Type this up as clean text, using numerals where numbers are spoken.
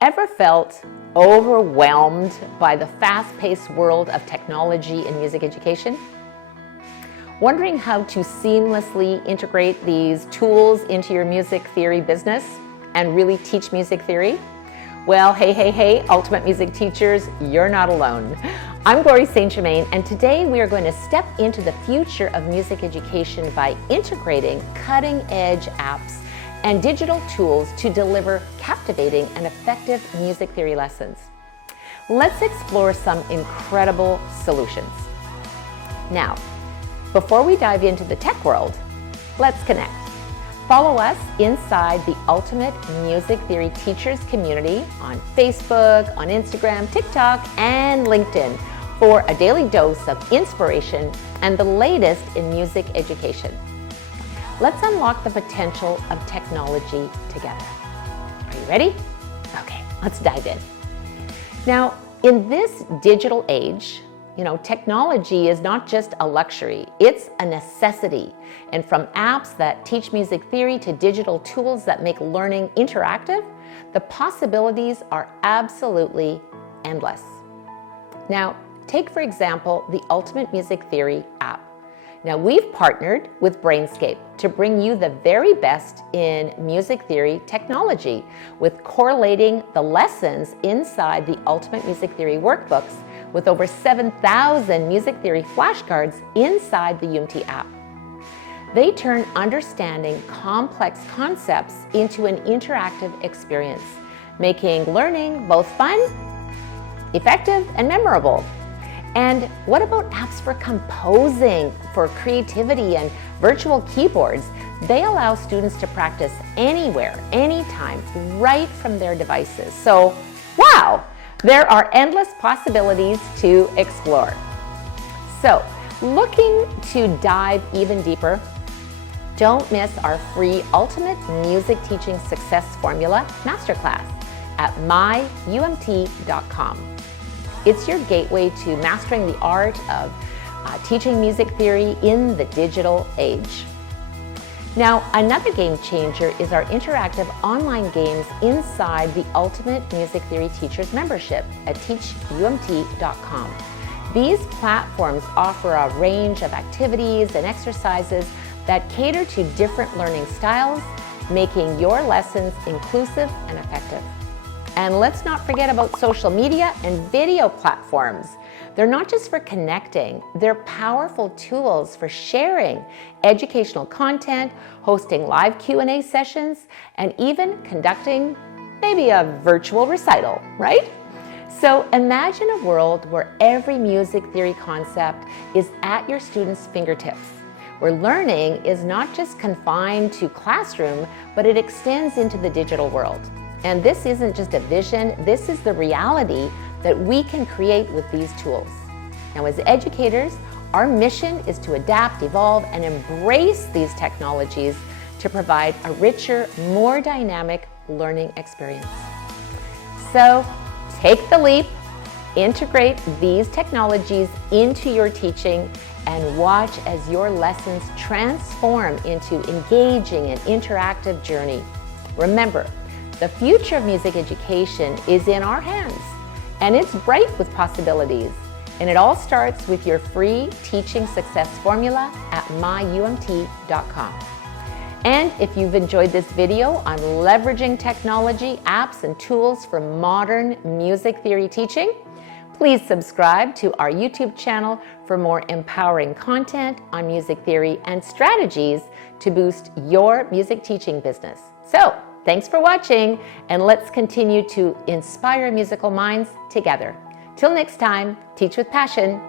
Ever felt overwhelmed by the fast-paced world of technology in music education? Wondering how to seamlessly integrate these tools into your music theory business and really teach music theory? Well, hey, Ultimate Music Teachers, you're not alone. I'm Glory St. Germain, and today we are going to step into the future of music education by integrating cutting-edge apps and digital tools to deliver captivating and effective music theory lessons. Let's explore some incredible solutions. Now, before we dive into the tech world, let's connect. Follow us inside the Ultimate Music Theory Teachers community on Facebook, on Instagram, TikTok, and LinkedIn for a daily dose of inspiration and the latest in music education. Let's unlock the potential of technology together. Are you ready? Okay, let's dive in. Now, in this digital age, technology is not just a luxury, it's a necessity. And from apps that teach music theory to digital tools that make learning interactive, the possibilities are absolutely endless. Now, take for example, the Ultimate Music Theory app. Now, we've partnered with Brainscape to bring you the very best in music theory technology with correlating the lessons inside the Ultimate Music Theory workbooks with over 7,000 music theory flashcards inside the UMT app. They turn understanding complex concepts into an interactive experience, making learning both fun, effective, and memorable. And what about apps for composing, for creativity, and virtual keyboards? They allow students to practice anywhere, anytime, right from their devices. So, wow, there are endless possibilities to explore. So, looking to dive even deeper? Don't miss our free Ultimate Music Teaching Success Formula Masterclass at myumt.com. It's your gateway to mastering the art of teaching music theory in the digital age. Now, another game changer is our interactive online games inside the Ultimate Music Theory Teachers membership at teachumt.com. These platforms offer a range of activities and exercises that cater to different learning styles, making your lessons inclusive and effective. And let's not forget about social media and video platforms. They're not just for connecting, they're powerful tools for sharing educational content, hosting live Q&A sessions, and even conducting maybe a virtual recital, right? So imagine a world where every music theory concept is at your students' fingertips, where learning is not just confined to classroom, but it extends into the digital world. And this isn't just a vision, this is the reality that we can create with these tools. Now, as educators, our mission is to adapt, evolve, and embrace these technologies to provide a richer, more dynamic learning experience. So, take the leap, integrate these technologies into your teaching, and watch as your lessons transform into engaging and interactive journey. Remember, the future of music education is in our hands, and it's bright with possibilities. And it all starts with your free teaching success formula at myumt.com. And if you've enjoyed this video on leveraging technology, apps, and tools for modern music theory teaching, please subscribe to our YouTube channel for more empowering content on music theory and strategies to boost your music teaching business. So, thanks for watching, and let's continue to inspire musical minds together. Till next time, teach with passion.